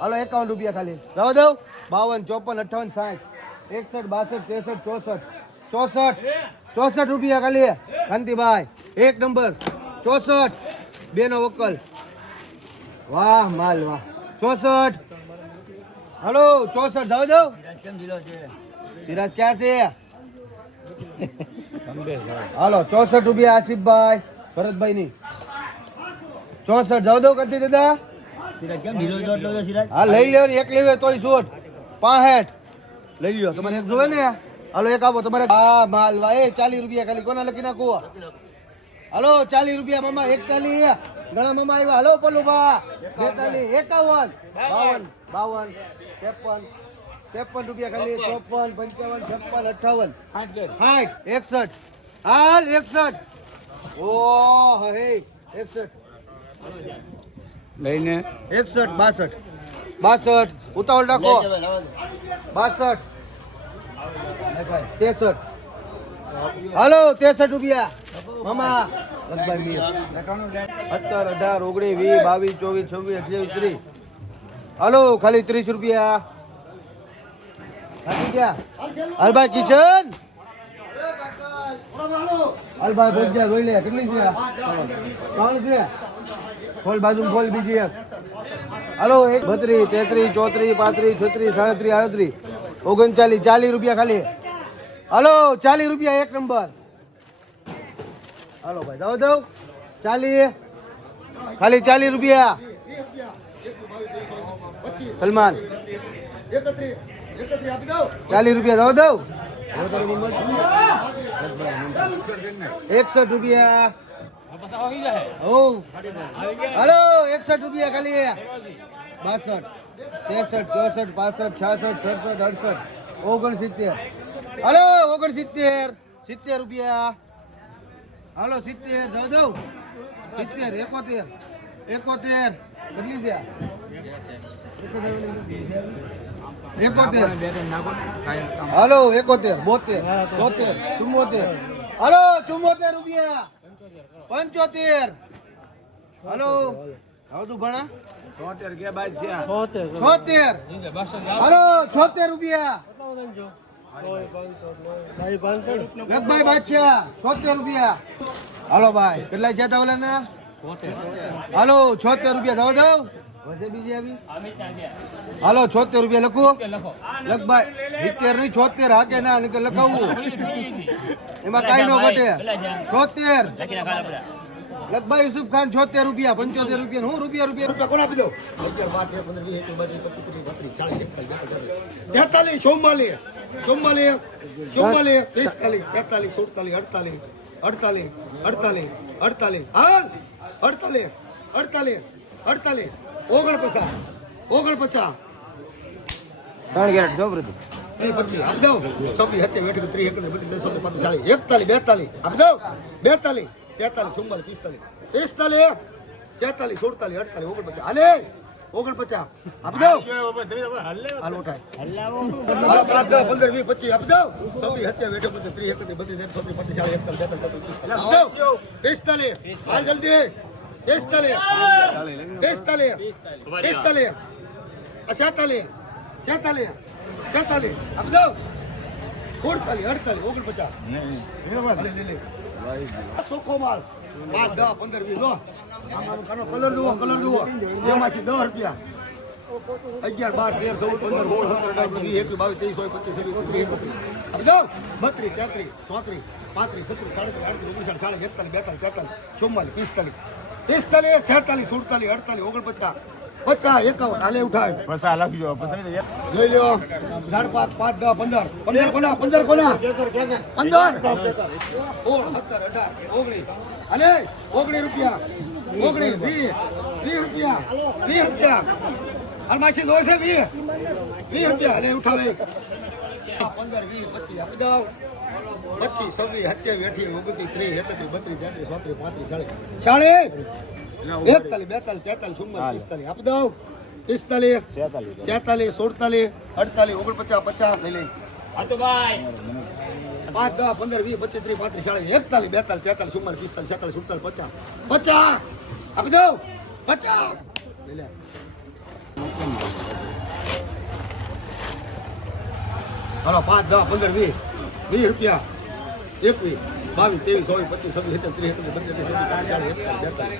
હાલો 51 રૂપિયા ખાલી જવા દઉં 52 54 58 60 61 62 63 64 64 રૂપિયા ખાલી કાંતિભાઈ એક નંબર 64 બે નો વકલ વાહ માલ વાહ 64 હાલો 64 જવા દઉં સિરાજ ક્યાં છે હાલો 64 રૂપિયા આસિફભાઈ ભરતભાઈ ની 64 જાવ દો કરતી દાદા હા લઈ લ્યો એક લેવે તોય 65 લઈ લ્યો તમારે એક જોવે ને હાલો એક આપો તમારે હા માલ વાહ 40 રૂપિયા ખાલી કોના લખી નાખો હાલો 40 રૂપિયા મામા 41 ઘણા મામા આવ્યા હાલો પલ્લુભા 42 51 52 53 રૂપિયા ખાલી 54 55 56 58 61 હાલ 61 ઓ હે 61 લઈને 61 62 ઉતાવળ રાખો 62 63 હાલો 63 રૂપિયા મામા 17 18 19 20 22 24 26 28 30 હાલો ખાલી 30 રૂપિયા હાલભાઈ કિશન હાલભાઈ ભોજ્યા જોઈ લે કેટલી છે 3 છે ખોલ બાજુ ખોલ બીજી એક હાલો 32 33 34 35 36 37 38 39 40 રૂપિયા ખાલી હાલો 40 રૂપિયા એક નંબર હાલો ભાઈ જાવ દઉં 40 ખાલી 40 રૂપિયા સલમાન 40 રૂપિયા જાવ દઉં 61 રૂપિયા હાલો 61 રૂપિયા ખાલી 62 63 64 65 66 67 68 69 હાલો 69 70 રૂપિયા હાલો 70 જાવ દઉં 70 71 71 કેટલી છે 71 હાલો 71 72 73 74 હાલો 74 રૂપિયા 75 હાલો આવતું ભણા 76 કે બાદ છે 76 હાલો 76 રૂપિયા ભાઈ બાદશાહ 76 રૂપિયા હાલો ભાઈ કેટલા છે ઓલા ના હાલો 76 રૂપિયા જાવ જાવ વસે બીજી આવી હાલો 76 રૂપિયા લખો લખ ભાઈ 70 નહીં 76 હાકે ના લખાવું એમાં કાઈ નો ઘટે 76 લખભાઈ યુસુફ ખાન 76 રૂપિયા 75 રૂપિયા હું રૂપિયા કોણ આપી દો 11 12 13 14 15 20 21 22 23 34 44 હાલે 49 આપી દો હાલ ઉઠાય 15 20 25 આપી દો 26 27 28 29 30 31 32 33 34 35 46 હાલ જલ્દી 45 47 આપી દો 48 49 ચોખ્ખો માલ 5 10 15 20 જો કલર જુઓ એમાંથી 10 રૂપિયા 11 12 13 14 15 16 17 18 19 20 21 22 23 32 34 35 37 38 39 40 41 42 43 44 45 46 હાલે ઉઠાય પૈસા લખજો લઈ લ્યો ઝાડ 5 10 15 કોના 15 હાલે 19 રૂપિયા 20 રૂપિયા હાલ માસી લો છે 20 રૂપિયા હાલે ઉઠાવે 15 20 25 આપી દો 25 26 27 28 29 30 31 32 33 34 35 40 41 42 43 44 45 આપી દો 45 46 47 48 49 50 લઈ લઈ 5 10 15 20 25 30 35 40 41 42 43 44 45 47 48 47 50 આપી દો 50 લે હાલો 5 10 15 20 રૂપિયા 21 22 23 24 25 26 27 28 29 30 41 42 43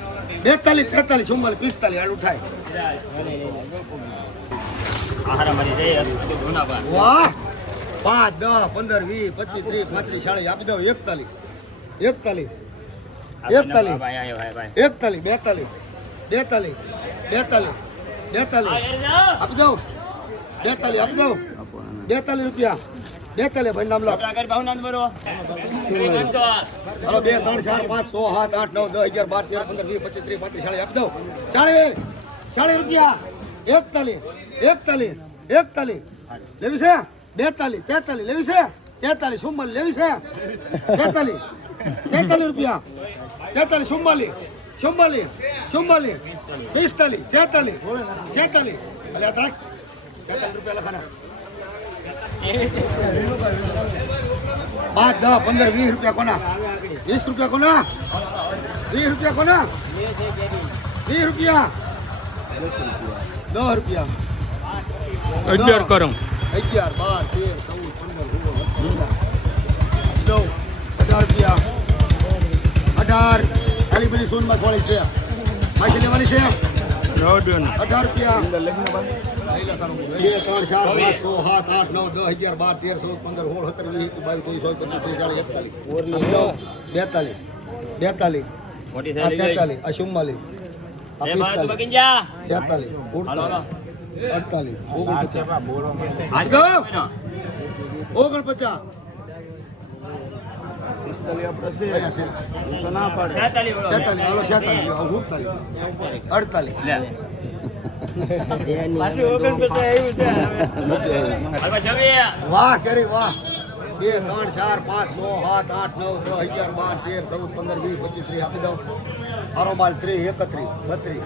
44 45 46 47 48 હાલ ઉઠાય વાહ 5 10 15 20 25 30 35 40 આપી દો 41 41 41 42 42 આપી દો 42 આપી દો 42 રૂપિયા 42 ભાઈ નામ લો હાલો 2 3 4 5 6 7 8 9 10 11 12 13 15 20 25 30 35 40 આપી દો 40 રૂપિયા 41 41 લેવી છે 42 43 લેવી છે 43 44 લેવી છે 43 43 રૂપિયા 43 44 44 44 45 46 46 અલે આ 43 રૂપિયા લખાના 5 10 15 20 રૂપિયા કોના 20 રૂપિયા કોના 20 રૂપિયા કોના 20 રૂપિયા 10 રૂપિયા 11 કરો 11 12 13 14 15 16 18 ખાલી બધી સોનમાં ખોળી છે માછી લેવાની છે 18 રૂપિયા 2 3 4 5 6 7 8 9 10 11 12 13 14 15 16 17 20 22 43 44 45 42 43 44 આ 47 48 49 વાહ કરી વાહ 2 3 4 5 6 7 8 9 10 11 12 13 14 15 20 25 30 આપી દો આરોબાલ 30 31 32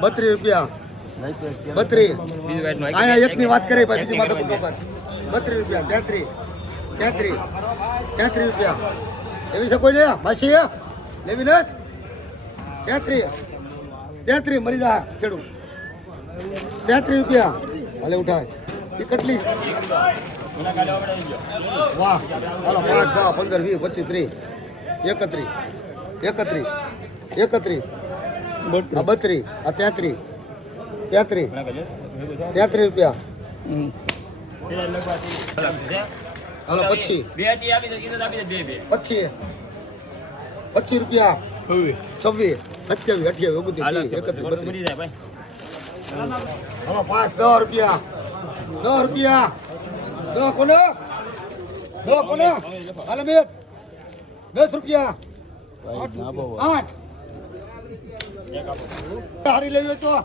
32 રૂપિયા 32 આયા એકની વાત કરી ભાઈ બીજી માથે પૂરો કર 32 રૂપિયા 33 રૂપિયા એવી છે કોઈ ને માસી લેવી નથી 33 મરી જા ખેડૂ 33 રૂપિયા હાલે ઉઠાય એ કેટલી વાહ હાલો 5 10 15 20 25 30 31 32 આ 33 રૂપિયા હાલો 25 રૂપિયા 26 27 28 29 હાલો 5 10 રૂપિયા 10 કોને હાલે મેં 10 રૂપિયા 8 હારી લેવી તો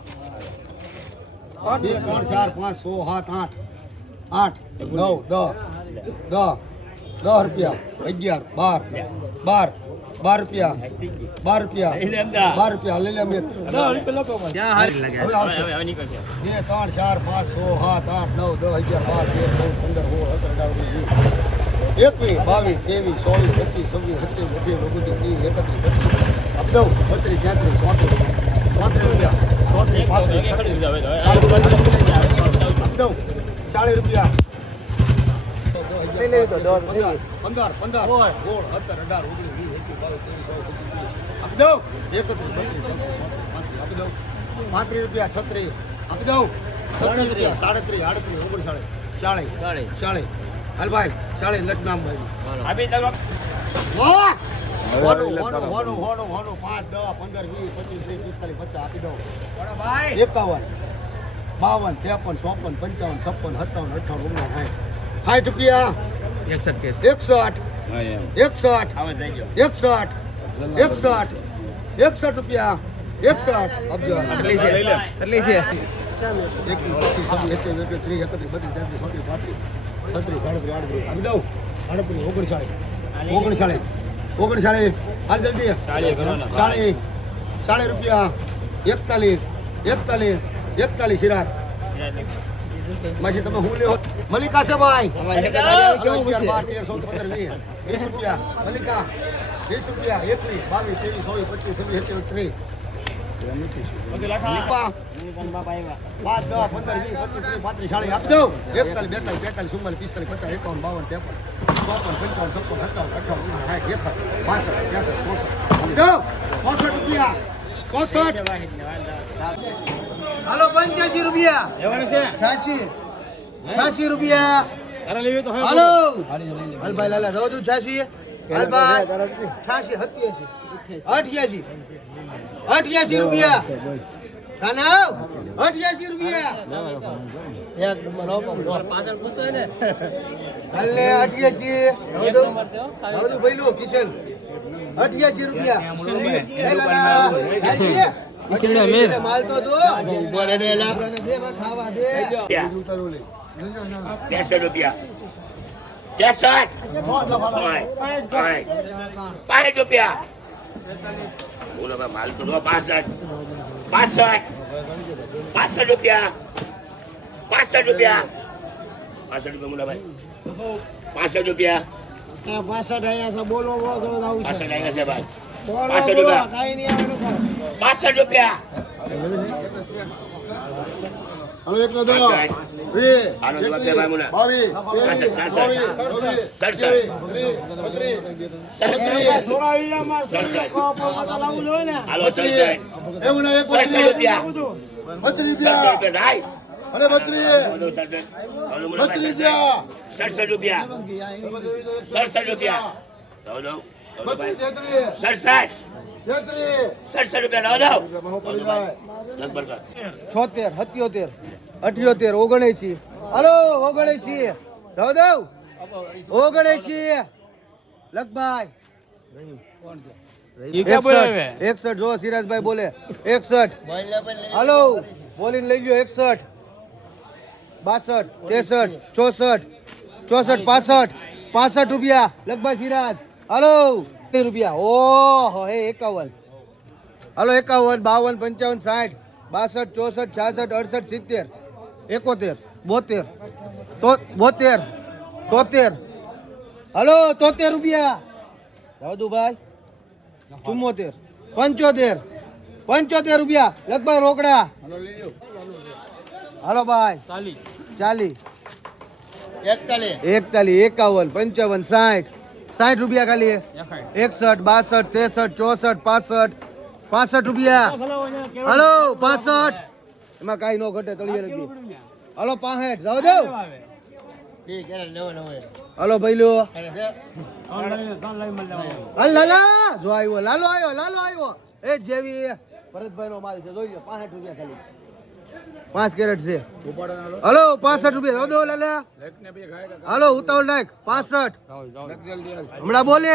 2 3 4 5 6 7 8 10 રૂપિયા 11 12 રૂપિયા 12 રૂપિયા લઈ લે મેં 2 3 4 5 6 7 8 9 10 11 12 13 14 15 16 17 18 19 40 રૂપિયા 15 16 17 18 રૂપિયા 36 આપી દઉં 36 રૂપિયા 37 38 39 40 હાલ ભાઈ 40 લખ નામ ભાઈ વાહ હોનું 5 10 15 20 25 30 45 50 આપી દઉં 51 52 53 54 55 56 57 58 59 60 રૂપિયા 61 રૂપિયા 61 અબજો કેટલી છે 39 હાલ જલ્દી 40 રૂપિયા 41 સિરાત માસી તમે હું લેવો મલિકા છે ભાઈ 12 13 14 15 20 રૂપિયા મલિકા 20 રૂપિયા 21 22 23 24 25 26 27 5 10 15 20 25 30 35 40 આપી દઉં 41 42 43 44 45 56 57 58 59 60 61 62 63 64 65 66 હાલો 85 રૂપિયા 86 રૂપિયા હાલો હાલભાઈ લાલા જવા દઉં 86 હાલભાઈ 86 87 88 રૂપિયા કાનાવ 88 રૂપિયા એક નંબર પાછળ પૂછો ને હાલે 88 આવજો ભઈલો કિશન 88 રૂપિયા એ લાલા કિશનડા મેર માલ તો દો ઉપર રેલા દે ખાવા દે ઉતારો લે 63 રૂપિયા 65 રૂપિયા બોલો ભાઈ માલ તો 65 રૂપિયા 65 રૂપિયા બોલો ભાઈ 65 રૂપિયા 65 અહીંયા છે બોલો 65 અહીંયા છે ભાઈ 65 રૂપિયા કાઈ નહીં આવે 65 રૂપિયા હાલો એક નો દો હાલો દો કે ભાઈ મુના 67 રૂપિયા 67 રૂપિયા 76 78 79 હાલો 79 દઉં 79 લખભાઈ 61 જો સિરાજભાઈ બોલે 61 હાલો બોલીને લઈ ગયો 61 62 63 64 65 રૂપિયા લખભાઈ સિરાજ હાલો 30 રૂપિયા ઓહો હે 51 હાલો 51 52 55 60 62 64 66 67 68 70 71 72 હાલો 73 રૂપિયા દાદુભાઈ 74 75 રૂપિયા લગભગ રોકડા હાલો ભાઈ 40 41 51 60 રૂપિયા ખાલી 61 62 63 64 65 રૂપિયા હાલો 65 એમાં કાઈ નો ઘટે તળિયે લગી હાલો 65 જાવ દો હાલો ભાઈલો લાલા જો આવ્યો લાલો આવ્યો એ જેવી ભરતભાઈ નો માલ છે જોઈ લો 65 રૂપિયા ખાલી 5 કેરેટ છે હાલો 65 રૂપિયા જાવ દો લાલા હાલો ઉતાવળ નાખ 65 હમણાં બોલે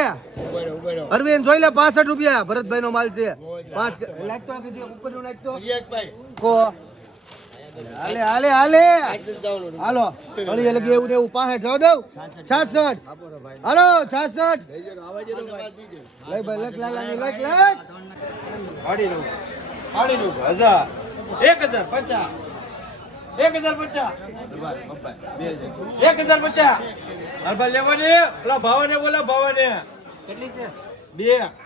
અરવિંદ જોઈ લે 65 રૂપિયા ભરતભાઈ નો માલ છે 5 લાગતો ઉપર નું નાખતો કો હાલે હાલો અલી લગી એવું એવું 65 જાવ દઉં 66 હાલો 66 લઈ ભાઈ લખ લાલા ની લખ આડી નું 1050 1050 હરબા લેવા દે ઓલા ભાવાને બોલા ભાવાને કેટલી છે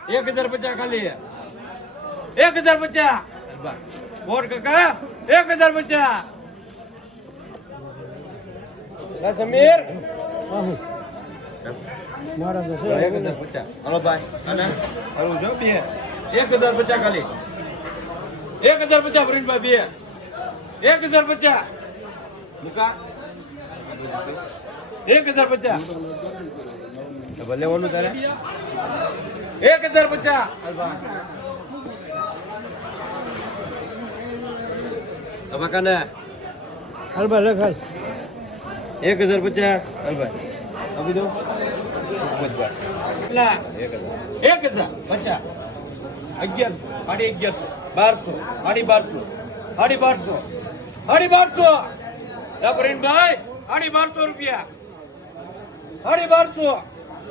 1050 ખાલી 1050 હરબા બોર કાકા 1050 ના સમીર મારા તો 1050 હાલો ભાઈ અને હાલો જો 1050 ખાલી 1050 પ્રિન્ટભાઈ 1050 મુકા 1050 ભલે ઓનું તારે 1050 તમાકાને હલભાઈ લખાશ 1050 હલભાઈ આપી દો 1050 11 1200 પ્રિન્ટભાઈ 1200 રૂપિયા 1200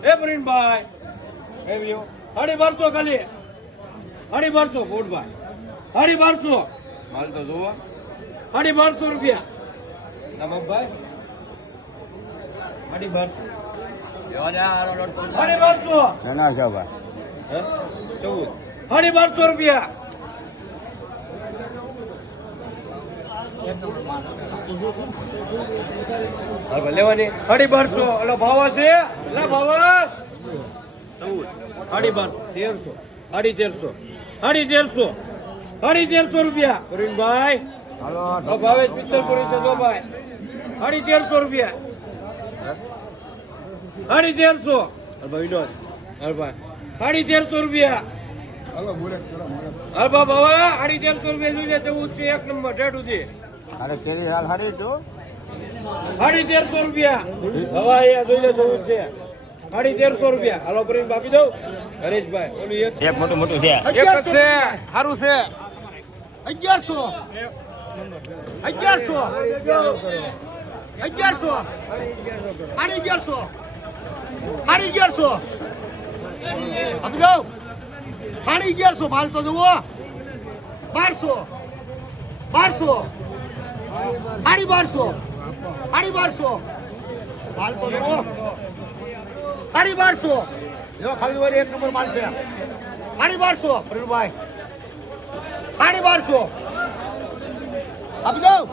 એ પ્રિન્ટભાઈ એવ્યો 1200 ખાલી 1200 કોટભાઈ 1200 માલ તો જોવો 1200 રૂપિયા નમકભાઈ 1200 લેવા દે આરો લોટ 1200 ના ના ભાઈ સાડી 1200 રૂપિયા લેવાની 1250 એટલે ભાવ છે એટલે ભાવ 1350 રૂપિયા પ્રવીણભાઈ ભાવે પિત્તરપુરી છે જો ભાઈ 1350 રૂપિયા 1350 ભાઈ નો ભાઈ 1350 રૂપિયા હલબા બાવા 1350 રૂપિયા જોઈએ 14 છે એક નંબર રેટ સુધી 1350 રૂપિયા હવા એ જોઈ લે 14 છે 1350 રૂપિયા હાલો કરીને આપી દઉં હરેશભાઈ ઓલું એક મોટું મોટું છે એક જ છે સારું છે 1100 1100 સાડી 1100 આપી દઉં 1150 માલ તો જુઓ 1200 સાડી 1200 માલ તો જુઓ 1250 જો ખાલી હોય એક નંબર માલ છે 1250 પ્રવીણભાઈ 1250 આપી દઉં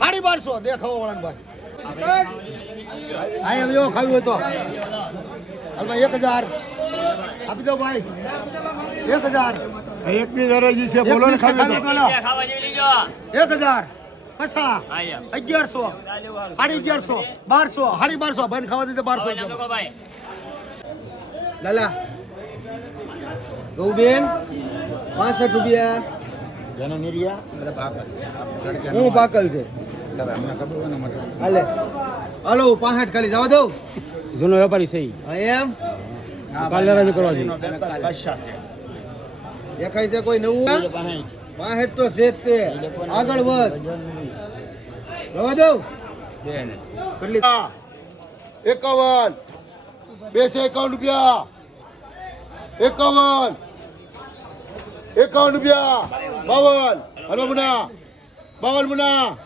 1250 દેખાવો વળનભાઈ અહીંયા જો ખાવી હોય તો હાલ ભાઈ 1000 આપી દો ભાઈ 1000 એકની દરજી છે બોલો ને ખાવી બોલો 1000 પસા 1100 1150 1200 1250 બંધ ખાવા દીધે 1200 લાલા ગૌબેન 65 રૂપિયા હું પાકલ છે હાલે હાલો 65 ખાલી જવા દઉં જૂનો વેપારી છે એમ કાલે રમી કરવા જોઈએ દેખાય છે કોઈ નવું 65 તો છે જ તે આગળ વધ જવા દઉં કેટલી 51 251 રૂપિયા 51 રૂપિયા 52 હલો મુના 52 મુના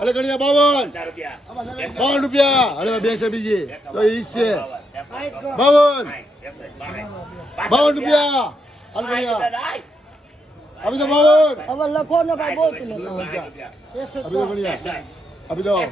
અલે ગણિયા 52 રૂપિયા અલે બે છે બીજી તો ઈ છે 52 રૂપિયા અલે ગણિયા અભી તો 52 હવે લખો ને ભાઈ બહુ તું લેતા અભી તો ગણિયા અભી તો